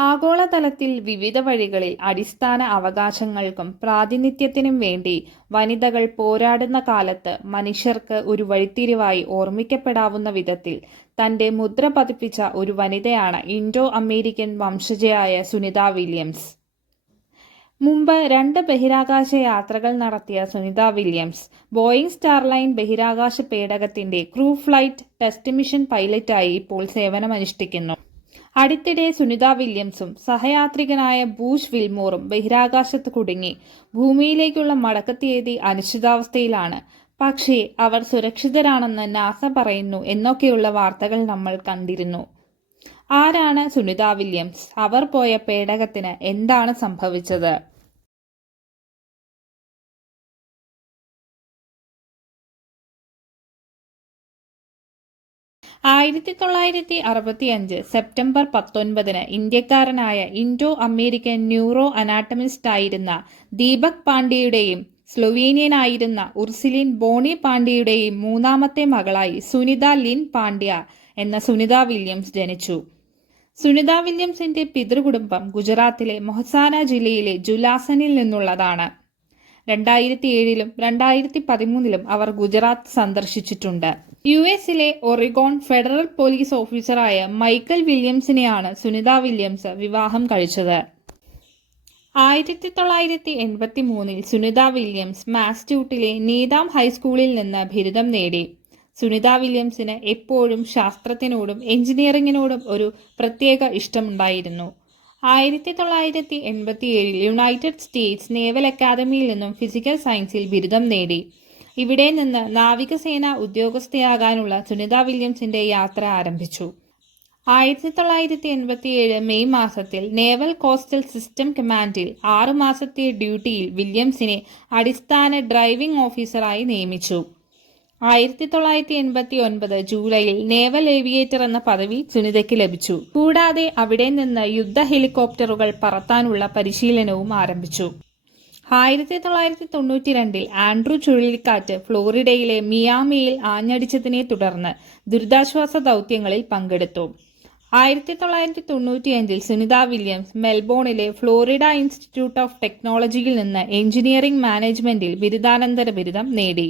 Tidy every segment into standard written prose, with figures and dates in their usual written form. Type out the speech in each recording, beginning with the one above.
ആഗോളതലത്തിൽ വിവിധ വഴികളിൽ അടിസ്ഥാന അവകാശങ്ങൾക്കും പ്രാതിനിധ്യത്തിനും വേണ്ടി വനിതകൾ പോരാടുന്ന കാലത്ത് മനുഷ്യർക്ക് ഒരു വഴിത്തിരിവായി ഓർമ്മിക്കപ്പെടാവുന്ന വിധത്തിൽ തന്റെ മുദ്ര പതിപ്പിച്ച ഒരു വനിതയാണ് ഇൻഡോ അമേരിക്കൻ വംശജയായ സുനിത വില്യംസ്. മുമ്പ് 2 ബഹിരാകാശ യാത്രകൾ നടത്തിയ സുനിത വില്യംസ് ബോയിംഗ് സ്റ്റാർലൈൻ ബഹിരാകാശ പേടകത്തിന്റെ ക്രൂ ഫ്ലൈറ്റ് ടെസ്റ്റ് മിഷൻ പൈലറ്റായി ഇപ്പോൾ സേവനമനുഷ്ഠിക്കുന്നു. അടുത്തിടെ സുനിത വില്യംസും സഹയാത്രികനായ ബൂഷ് വിൽമോറും ബഹിരാകാശത്ത് കുടുങ്ങി ഭൂമിയിലേക്കുള്ള മടക്കത്തീയതി അനിശ്ചിതാവസ്ഥയിലാണ്. പക്ഷേ അവർ സുരക്ഷിതരാണെന്ന് നാസ പറയുന്നു എന്നൊക്കെയുള്ള വാർത്തകൾ നമ്മൾ കണ്ടിരുന്നു. ആരാണ് സുനിത വില്യംസ്? അവർ പോയ പേടകത്തിന് എന്താണ് സംഭവിച്ചത്? 1965 സെപ്റ്റംബർ 19 ഇന്ത്യക്കാരനായ ഇൻഡോ അമേരിക്കൻ ന്യൂറോ അനാട്ടമിസ്റ്റായിരുന്ന ദീപക് പാണ്ഡെയുടെയും സ്ലൊവീനിയനായിരുന്ന ഉർസുലിൻ ബോണി പാണ്ഡെയുടെയും മൂന്നാമത്തെ മകളായി സുനിത ലിൻ പാണ്ഡ്യ എന്ന സുനിത വില്യംസ് ജനിച്ചു. സുനിത വില്യംസിന്റെ പിതൃകുടുംബം ഗുജറാത്തിലെ മൊഹസാന ജില്ലയിലെ ജുലാസനിൽ നിന്നുള്ളതാണ്. 2007 2013 അവർ ഗുജറാത്ത് സന്ദർശിച്ചിട്ടുണ്ട്. യുഎസിലെ ഒറിഗോൺ ഫെഡറൽ പോലീസ് ഓഫീസറായ മൈക്കൽ വില്യംസിനെയാണ് സുനിത വില്യംസ് വിവാഹം കഴിച്ചത്. 1983 സുനിത വില്യംസ് മാസ്സ്യൂട്ടിലെ നീതാം ഹൈസ്കൂളിൽ നിന്ന് ബിരുദം നേടി. സുനിത വില്യംസിന് എപ്പോഴും ശാസ്ത്രത്തിനോടും എഞ്ചിനീയറിംഗിനോടും ഒരു പ്രത്യേക ഇഷ്ടമുണ്ടായിരുന്നു. 1987 യുണൈറ്റഡ് സ്റ്റേറ്റ്സ് നേവൽ അക്കാദമിയിൽ നിന്നും ഫിസിക്കൽ സയൻസിൽ ബിരുദം നേടി. ഇവിടെ നിന്ന് നാവികസേന ഉദ്യോഗസ്ഥയാകാനുള്ള സുനിത വില്യംസിന്റെ യാത്ര ആരംഭിച്ചു. 1987 മെയ് മാസത്തിൽ നേവൽ കോസ്റ്റൽ സിസ്റ്റം കമാൻഡിൽ 6 മാസത്തെ ഡ്യൂട്ടിയിൽ വില്യംസിനെ അടിസ്ഥാന ഡ്രൈവിംഗ് ഓഫീസറായി നിയമിച്ചു. 1989 ജൂലൈയിൽ നേവൽ ഏവിയേറ്റർ എന്ന പദവി സുനിതയ്ക്ക് ലഭിച്ചു. കൂടാതെ അവിടെ നിന്ന് യുദ്ധ ഹെലികോപ്റ്ററുകൾ പറത്താനുള്ള പരിശീലനവും ആരംഭിച്ചു. 1992 ആൻഡ്രൂ ചുഴലിക്കാറ്റ് ഫ്ലോറിഡയിലെ മിയാമിയിൽ ആഞ്ഞടിച്ചതിനെ തുടർന്ന് ദുരിതാശ്വാസ ദൗത്യങ്ങളിൽ പങ്കെടുത്തു. 1995 സുനിത വില്യംസ് മെൽബോണിലെ ഫ്ലോറിഡ ഇൻസ്റ്റിറ്റ്യൂട്ട് ഓഫ് ടെക്നോളജിയിൽ നിന്ന് എഞ്ചിനീയറിംഗ് മാനേജ്മെന്റിൽ ബിരുദാനന്തര ബിരുദം നേടി.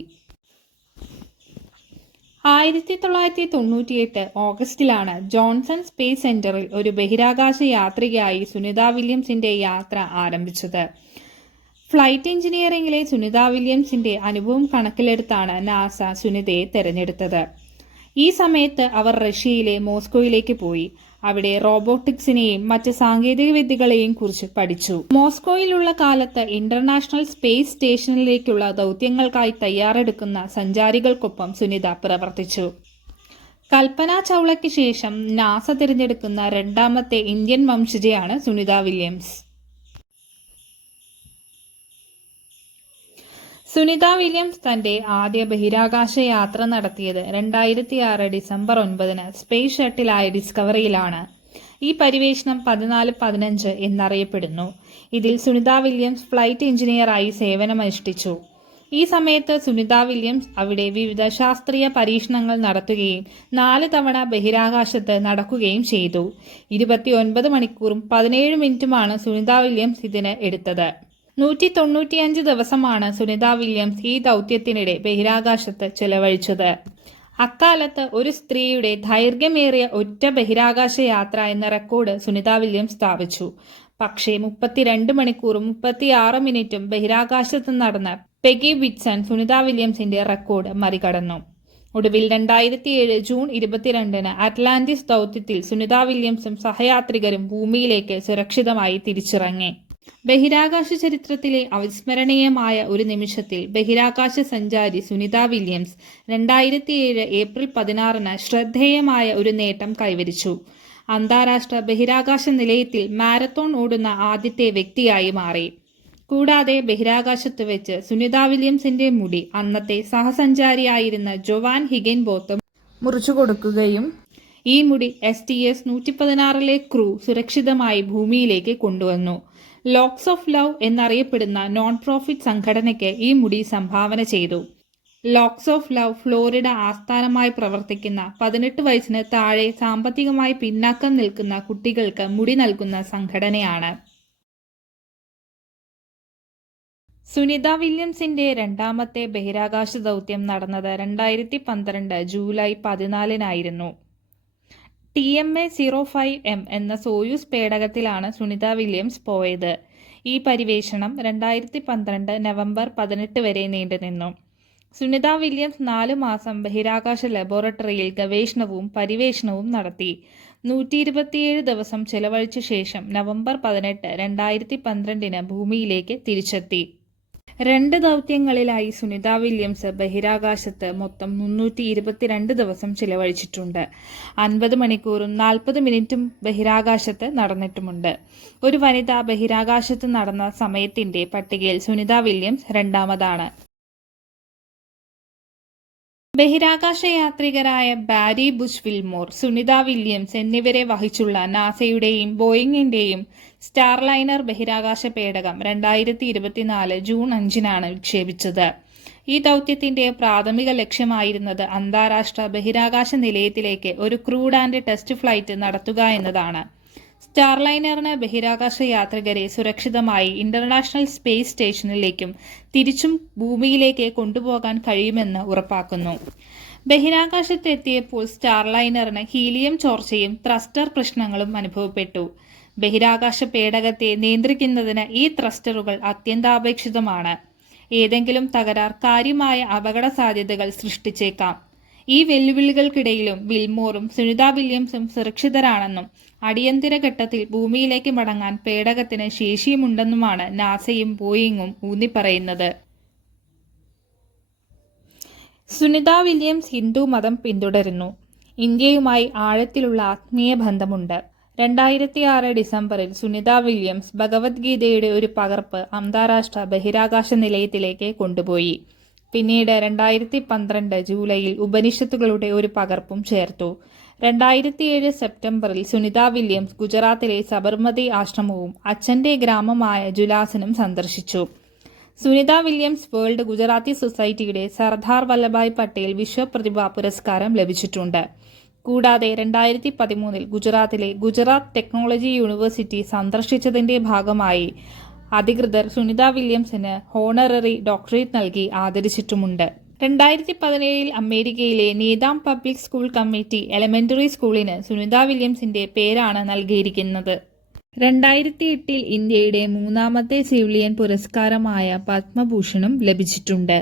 1998 ഓഗസ്റ്റിലാണ് ജോൺസൺ സ്പേസ് സെന്ററിൽ ഒരു ബഹിരാകാശ യാത്രികയായി സുനിത വില്യംസിന്റെ യാത്ര ആരംഭിച്ചത്. ഫ്ലൈറ്റ് എഞ്ചിനീയറിംഗിലെ സുനിത വില്യംസിന്റെ അനുഭവം കണക്കിലെടുത്താണ് നാസ സുനിതയെ തെരഞ്ഞെടുത്തത്. ഈ സമയത്ത് അവർ റഷ്യയിലെ മോസ്കോയിലേക്ക് പോയി. അവിടെ റോബോട്ടിക്സിനെയും മറ്റ് സാങ്കേതിക വിദ്യകളെയും കുറിച്ച് പഠിച്ചു. മോസ്കോയിലുള്ള കാലത്ത് ഇന്റർനാഷണൽ സ്പേസ് സ്റ്റേഷനിലേക്കുള്ള ദൗത്യങ്ങൾക്കായി തയ്യാറെടുക്കുന്ന സഞ്ചാരികൾക്കൊപ്പം സുനിത പ്രവർത്തിച്ചു. കൽപ്പന ചൗളയ്ക്ക് ശേഷം നാസ തിരഞ്ഞെടുക്കുന്ന 2ാമത്തെ ഇന്ത്യൻ വംശജയാണ് സുനിത വില്യംസ്. സുനിത വില്യംസ് തന്റെ ആദ്യ ബഹിരാകാശ യാത്ര നടത്തിയത് 2006 ഡിസംബർ 9 സ്പേസ് ഷട്ടിലായ ഡിസ്കവറിയിലാണ്. ഈ പര്യവേഷണം 14-15 എന്നറിയപ്പെടുന്നു. ഇതിൽ സുനിത വില്യംസ് ഫ്ലൈറ്റ് എഞ്ചിനീയറായി സേവനമനുഷ്ഠിച്ചു. ഈ സമയത്ത് സുനിത വില്യംസ് അവിടെ വിവിധ ശാസ്ത്രീയ പരീക്ഷണങ്ങൾ നടത്തുകയും 4 തവണ ബഹിരാകാശത്ത് നടക്കുകയും ചെയ്തു. 29 മണിക്കൂറും 17 മിനിറ്റുമാണ് സുനിത വില്യംസ് ഇതിന് എടുത്തത്. 195 ദിവസമാണ് സുനിത വില്യംസ് ഈ ദൗത്യത്തിനിടെ ബഹിരാകാശത്ത് ചെലവഴിച്ചത്. അക്കാലത്ത് ഒരു സ്ത്രീയുടെ ദൈർഘ്യമേറിയ ഒറ്റ ബഹിരാകാശ യാത്ര എന്ന റെക്കോർഡ് സുനിത വില്യംസ് സ്ഥാപിച്ചു. പക്ഷേ 32 മണിക്കൂറും 36 മിനിറ്റും ബഹിരാകാശത്ത് നടന്ന പെഗി വിറ്റ്സൺ സുനിത വില്യംസിന്റെ റെക്കോർഡ് മറികടന്നു. ഒടുവിൽ 2007 ജൂൺ 22 അറ്റ്ലാന്റിസ് ദൗത്യത്തിൽ സുനിത വില്യംസും സഹയാത്രികരും ഭൂമിയിലേക്ക് സുരക്ഷിതമായി തിരിച്ചിറങ്ങി. ബഹിരാകാശ ചരിത്രത്തിലെ അവിസ്മരണീയമായ ഒരു നിമിഷത്തിൽ ബഹിരാകാശ സഞ്ചാരി സുനിത വില്യംസ് 2007 ഏപ്രിൽ 16 ശ്രദ്ധേയമായ ഒരു നേട്ടം കൈവരിച്ചു. അന്താരാഷ്ട്ര ബഹിരാകാശ നിലയത്തിൽ മാരത്തോൺ ഓടുന്ന ആദ്യത്തെ വ്യക്തിയായി മാറി. കൂടാതെ ബഹിരാകാശത്ത് വെച്ച് സുനിത വില്യംസിന്റെ മുടി അന്നത്തെ സഹസഞ്ചാരിയായിരുന്ന ജോവാൻ ഹിഗൻബോത്ത് മുറിച്ചു കൊടുക്കുകയും ഈ മുടി STS-116 ക്രൂ സുരക്ഷിതമായി ഭൂമിയിലേക്ക് കൊണ്ടുവന്നു. ലോക്സ് ഓഫ് ലവ് എന്നറിയപ്പെടുന്ന നോൺ പ്രോഫിറ്റ് സംഘടനയ്ക്ക് ഈ മുടി സംഭാവന ചെയ്തു. ലോക്സ് ഓഫ് ലവ് ഫ്ലോറിഡ ആസ്ഥാനമായി പ്രവർത്തിക്കുന്ന 18 വയസ്സിന് താഴെ സാമ്പത്തികമായി പിന്നാക്കം നിൽക്കുന്ന കുട്ടികൾക്ക് മുടി നൽകുന്ന സംഘടനയാണ്. സുനിത വില്യംസിന്റെ രണ്ടാമത്തെ ബഹിരാകാശ ദൗത്യം നടന്നത് 2012 ജൂലൈ 14 TMA-05M എന്ന സോയൂസ് പേടകത്തിലാണ് സുനിത വില്യംസ് പോയത്. ഈ പര്യവേഷണം 2012 നവംബർ 18 വരെ നീണ്ടുനിന്നു. സുനിത വില്യംസ് 4 മാസം ബഹിരാകാശ ലബോറട്ടറിയിൽ ഗവേഷണവും പര്യവേഷണവും നടത്തി. 127 ദിവസം ചെലവഴിച്ച ശേഷം നവംബർ 18, 2012 ഭൂമിയിലേക്ക് തിരിച്ചെത്തി. 2 ദൗത്യങ്ങളിലായി സുനിത വില്യംസ് ബഹിരാകാശത്ത് മൊത്തം 322 ദിവസം ചിലവഴിച്ചിട്ടുണ്ട്. 50 മണിക്കൂറും 40 മിനിറ്റും ബഹിരാകാശത്ത് നടന്നിട്ടുമുണ്ട്. ഒരു വനിത ബഹിരാകാശത്ത് നടന്ന സമയത്തിന്റെ പട്ടികയിൽ സുനിത വില്യംസ് രണ്ടാമതാണ്. ബഹിരാകാശ യാത്രികരായ ബാരി ബുഷ് വിൽമോർ, സുനിത വില്യംസ് എന്നിവരെ വഹിച്ചുള്ള നാസയുടെയും ബോയിങ്ങിന്റെയും സ്റ്റാർലൈനർ ബഹിരാകാശ പേടകം 2024 ജൂൺ 5 വിക്ഷേപിച്ചത്. ഈ ദൗത്യത്തിന്റെ പ്രാഥമിക ലക്ഷ്യമായിരുന്നത് അന്താരാഷ്ട്ര ബഹിരാകാശ നിലയത്തിലേക്ക് ഒരു ക്രൂഡ് ആൻഡ് ടെസ്റ്റ് ഫ്ലൈറ്റ് നടത്തുക എന്നതാണ്. സ്റ്റാർലൈനറിന് ബഹിരാകാശ യാത്രികരെ സുരക്ഷിതമായി ഇന്റർനാഷണൽ സ്പേസ് സ്റ്റേഷനിലേക്കും തിരിച്ചും ഭൂമിയിലേക്ക് കൊണ്ടുപോകാൻ കഴിയുമെന്ന് ഉറപ്പാക്കുന്നു. ബഹിരാകാശത്തെത്തിയപ്പോൾ സ്റ്റാർലൈനറിന് ഹീലിയം ചോർച്ചയും ത്രസ്റ്റർ പ്രശ്നങ്ങളും അനുഭവപ്പെട്ടു. ബഹിരാകാശ പേടകത്തെ നിയന്ത്രിക്കുന്നതിന് ഈ ത്രസ്റ്ററുകൾ അത്യന്താപേക്ഷിതമാണ്. ഏതെങ്കിലും തകരാർ കാര്യമായ അപകട സാധ്യതകൾ സൃഷ്ടിച്ചേക്കാം. ഈ വെല്ലുവിളികൾക്കിടയിലും വിൽമോറും സുനിത വില്യംസും സുരക്ഷിതരാണെന്നും അടിയന്തര ഘട്ടത്തിൽ ഭൂമിയിലേക്ക് മടങ്ങാൻ പേടകത്തിന് ശേഷിയുമുണ്ടെന്നുമാണ് നാസയും ബോയിങ്ങും ഊന്നിപ്പറയുന്നത്. സുനിത വില്യംസ് ഹിന്ദു മതം പിന്തുടരുന്നു. ഇന്ത്യയുമായി ആഴത്തിലുള്ള ആത്മീയ ബന്ധമുണ്ട്. 2006 ഡിസംബറിൽ സുനിത വില്യംസ് ഭഗവത്ഗീതയുടെ ഒരു പകർപ്പ് അന്താരാഷ്ട്ര ബഹിരാകാശ നിലയത്തിലേക്ക് കൊണ്ടുപോയി. പിന്നീട് 2012 ജൂലൈയിൽ ഉപനിഷത്തുകളുടെ ഒരു പകർപ്പും ചേർത്തു. 2007 സെപ്റ്റംബറിൽ സുനിത വില്യംസ് ഗുജറാത്തിലെ സബർമതി ആശ്രമവും അച്ഛന്റെ ഗ്രാമമായ ജുലാസിനും സന്ദർശിച്ചു. സുനിത വില്യംസ് വേൾഡ് ഗുജറാത്തി സൊസൈറ്റിയുടെ സർദാർ വല്ലഭായ് പട്ടേൽ വിശ്വപ്രതിഭ പുരസ്കാരം ലഭിച്ചിട്ടുണ്ട്. കൂടാതെ 2013 ഗുജറാത്തിലെ ഗുജറാത്ത് ടെക്നോളജി യൂണിവേഴ്സിറ്റി സന്ദർശിച്ചതിന്റെ ഭാഗമായി അധികൃതർ സുനിത വില്യംസിന് ഹോണററി ഡോക്ടറേറ്റ് നൽകി ആദരിച്ചിട്ടുമുണ്ട്. 2017 അമേരിക്കയിലെ നീതാം പബ്ലിക് സ്കൂൾ കമ്മിറ്റി എലിമെന്ററി സ്കൂളിന് സുനിത വില്യംസിന്റെ പേരാണ് നൽകിയിരിക്കുന്നത്. 2008 ഇന്ത്യയുടെ 3ാമത്തെ സിവിലിയൻ പുരസ്കാരമായ പത്മഭൂഷണും ലഭിച്ചിട്ടുണ്ട്.